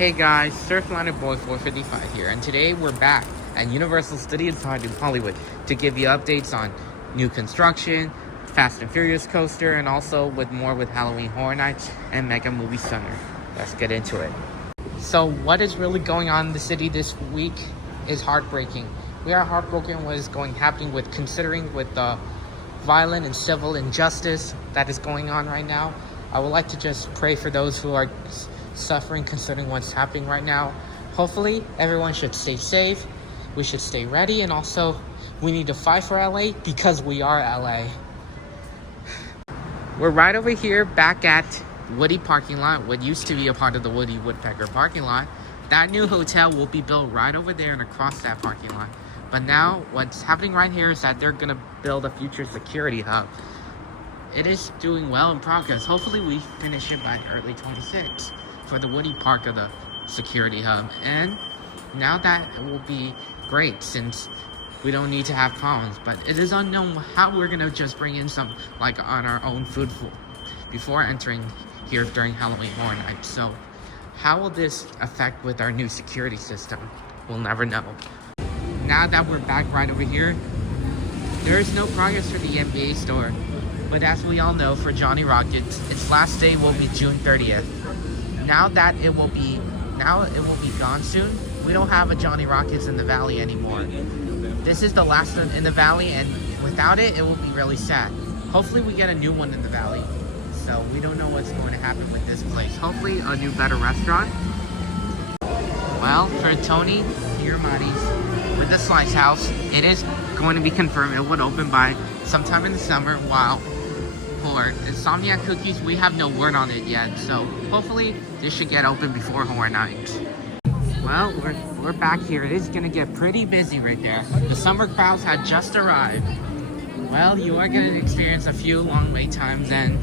Hey guys, Surfliner Boy 455 here, and today we're back at Universal Studios Hollywood to give you updates on new construction, Fast and Furious coaster, and also with Halloween Horror Nights and MegaMovie Center. Let's get into it. So what is really going on in the city this week is heartbreaking. We are heartbroken what is happening with the violent and civil injustice that is going on right now. I would like to just pray for those who are suffering considering what's happening right now. Hopefully everyone should stay safe, we should stay ready, and also we need to fight for LA because we are LA. We're right over here back at Woody parking lot, what used to be a part of the Woody Woodpecker parking lot. That new hotel will be built right over there and across that parking lot. But now what's happening right here is that they're gonna build a future security hub. It is doing well in progress. Hopefully we finish it by early 26 for the Woody part of the security hub. And now that it will be great since we don't need to have problems. But it is unknown how we're gonna just bring in some on our own food before entering here during Halloween Horror Nights. So how will this affect with our new security system? We'll never know. Now that we're back right over here, there is no progress for the NBA store. But as we all know, for Johnny Rockets, its last day will be June 30th. Now it will be gone soon. We don't have a Johnny Rockets in the Valley anymore. This is the last one in the Valley, and without it, it will be really sad. Hopefully we get a new one in the Valley. So we don't know what's going to happen with this place. Hopefully a new, better restaurant. Well, for Tony Giamotti's with the Slice House, it is going to be confirmed it would open by sometime in the summer, while for Insomniac Cookies, we have no word on it yet, so hopefully this should get open before Horror Nights. Well, we're back here. It is going to get pretty busy right there. The summer crowds had just arrived. Well, you are going to experience a few long wait times, and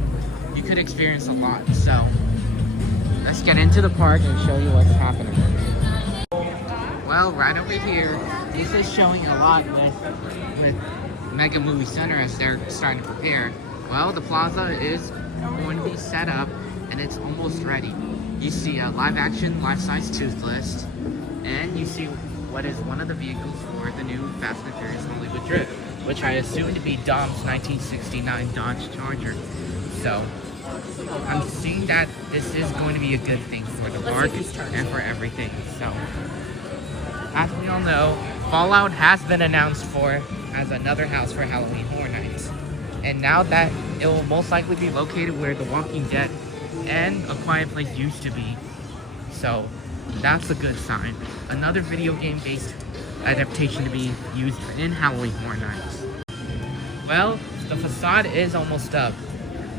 you could experience a lot, so let's get into the park and show you what's happening. Well, right over here, this is showing a lot with MegaMovie Center as they're starting to prepare. Well, the plaza is going to be set up and it's almost ready. You see a live-action, life-size Toothless, and you see what is one of the vehicles for the new Fast and Furious Hollywood Drift, which I assume to be Dom's 1969 Dodge Charger. So I'm seeing that this is going to be a good thing for the park and for everything. So as we all know, Fallout has been announced as another house for Halloween Horror Nights. And now that it will most likely be located where The Walking Dead and A Quiet Place used to be. So that's a good sign. Another video game based adaptation to be used in Halloween Horror Nights. Well, the facade is almost up,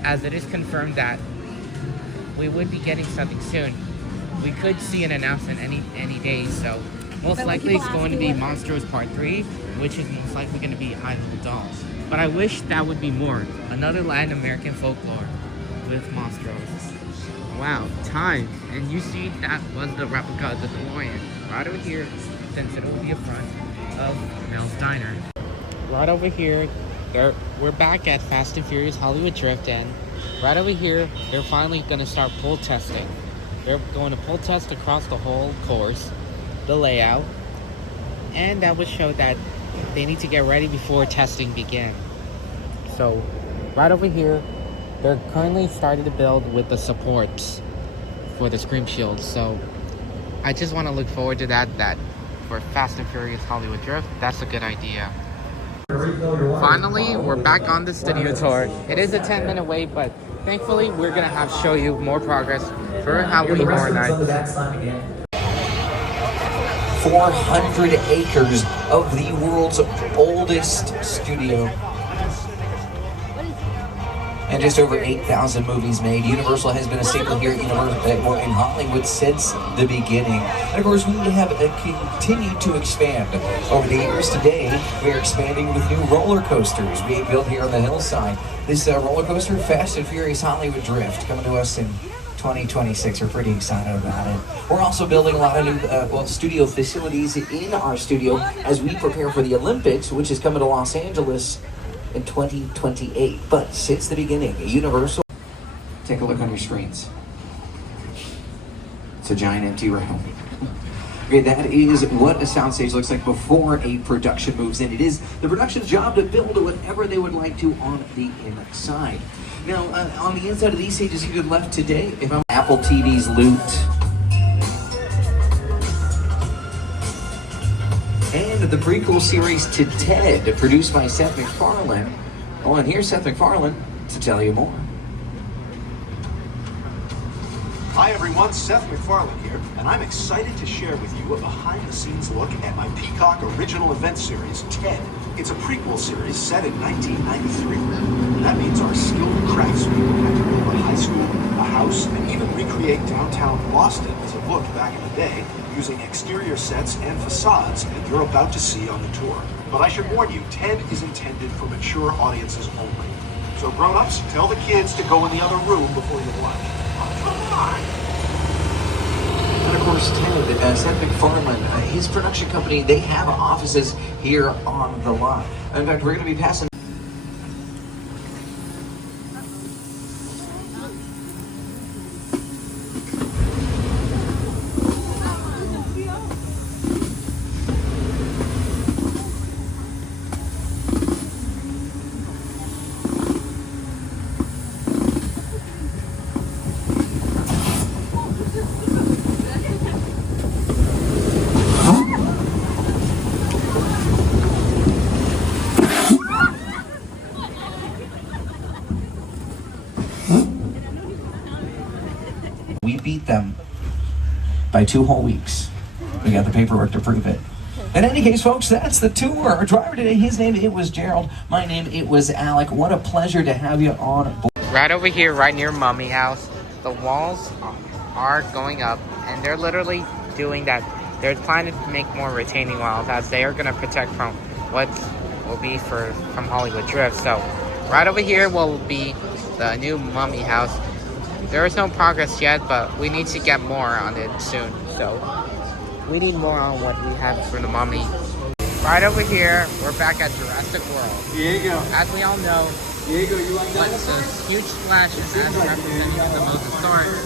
as it is confirmed that we would be getting something soon. We could see an announcement any day, so most likely it's going to be Monstros Part 3, which is most likely going to be Island Dolls. But I wish that would be more. Another Latin American folklore with Monstros. Wow, time. And you see that was the replica of the DeLorean. Right over here, since it will be a front of Mel's Diner. Right over here, we're back at Fast and Furious Hollywood Drift, and right over here, they're finally going to start pull testing. They're going to pull test across the whole course, the layout, and that would show that they need to get ready before testing begins. So right over here, they're currently starting to build with the supports for the scream shields. So I just want to look forward to that for Fast and Furious Hollywood Drift, that's a good idea. Finally, we're back on the studio tour. It is a 10-minute wait, but thankfully we're gonna show you more progress for Halloween Horror Nights. 400 acres of the world's oldest studio. And just over 8,000 movies made. Universal has been a staple here in Hollywood since the beginning. And of course, we have continued to expand over the years. Today, we are expanding with new roller coasters being built here on the hillside. This roller coaster, Fast and Furious Hollywood Drift, coming to us in 2026. We're pretty excited about it. We're also building a lot of new studio facilities in our studio as we prepare for the Olympics, which is coming to Los Angeles in 2028. But since the beginning, Universal. Take a look on your screens. It's a giant empty room. Okay, that is what a soundstage looks like before a production moves in. It is the production's job to build whatever they would like to on the inside. Now, on the inside of these stages here to the left today, if I'm Apple TV's Loot, and the prequel series to Ted, produced by Seth MacFarlane. Oh, and here's Seth MacFarlane to tell you more. Hi everyone, Seth MacFarlane here, and I'm excited to share with you a behind-the-scenes look at my Peacock original event series, TED. It's a prequel series set in 1993. That means our skilled craftspeople had to build a high school, a house, and even recreate downtown Boston as it looked back in the day, using exterior sets and facades that you're about to see on the tour. But I should warn you, TED is intended for mature audiences only. So grown-ups, tell the kids to go in the other room before you watch. And of course, Ted, Seth MacFarlane, his production company, they have offices here on the lot. In fact, we're going to be passing. We beat them by 2 whole weeks. We got the paperwork to prove it. In any case, folks, that's the tour. Our driver today, his name, it was Gerald. My name, it was Alec. What a pleasure to have you on board. Right over here, right near Mummy House, the walls are going up, and they're literally doing that. They're planning to make more retaining walls, as they are going to protect from what will be from Hollywood Drift. So right over here will be the new Mummy House. There is no progress yet, but we need to get more on it soon. So we need more on what we have for the Mummy. Right over here, we're back at Jurassic World. Diego. As we all know, Diego, you like that? what's a huge splash as representing the most historic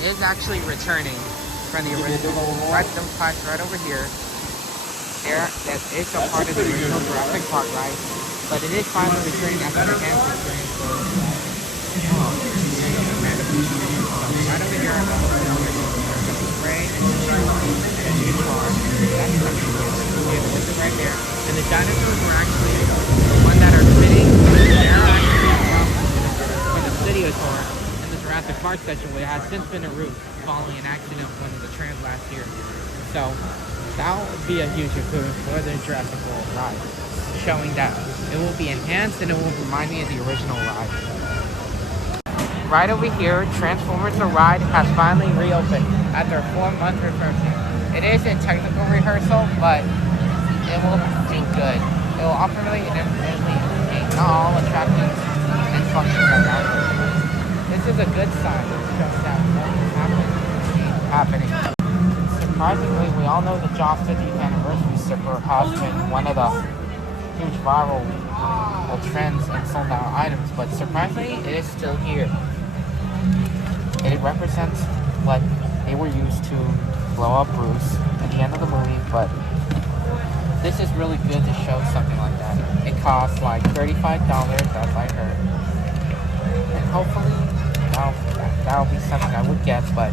is actually returning from the original. Right over here. That is a part of the original Jurassic Park ride, but it is finally returning as an enhanced experience for right over here, spray and a new car. That's something new. This is right there. And the dinosaurs were actually the ones that are fitting. They're actually from the studio tour in the Jurassic Park section, which has since been a route following an accident on one of the trams last year. So that would be a huge improvement for the Jurassic World ride, showing that it will be enhanced and it will remind me of the original ride. Right over here, Transformers The Ride has finally reopened after a 4-month rehearsal. It is in technical rehearsal, but it will do good. It will operate independently and not all attractions and functions are operating. This is a good sign. It shows that what is happening. Surprisingly, we all know the Jaws 50th anniversary sticker has been one of the huge viral trends and sold out items, but surprisingly, it is still here. It represents what they were used to blow up Bruce at the end of the movie, but this is really good to show something like that. It costs like $35, as I heard. And hopefully, that'll be something I would get, but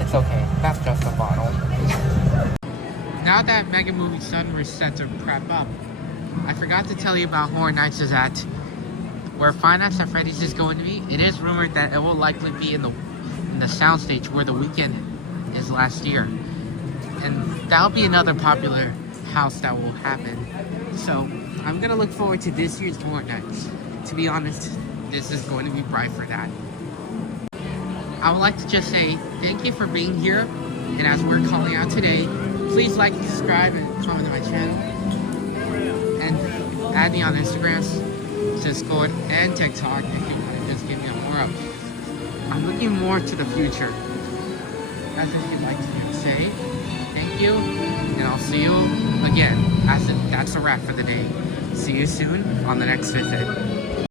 it's okay. That's just a bottle. Now that MegaMovie Sun is set to prep up, I forgot to tell you about Horror Nights is at where Five Nights at Freddy's is going to be. It is rumored that it will likely be in the soundstage where The Weeknd is last year. And that'll be another popular house that will happen. So I'm going to look forward to this year's Horror Nights. To be honest, this is going to be bright for that. I would like to just say thank you for being here. And as we're calling out today, please like, subscribe, and comment on my channel. And add me on Instagram, Discord, and TikTok if you want to just give me more updates. I'm looking more to the future. That's what you'd like to say. Thank you, and I'll see you again. That's a wrap for the day. See you soon on the next visit.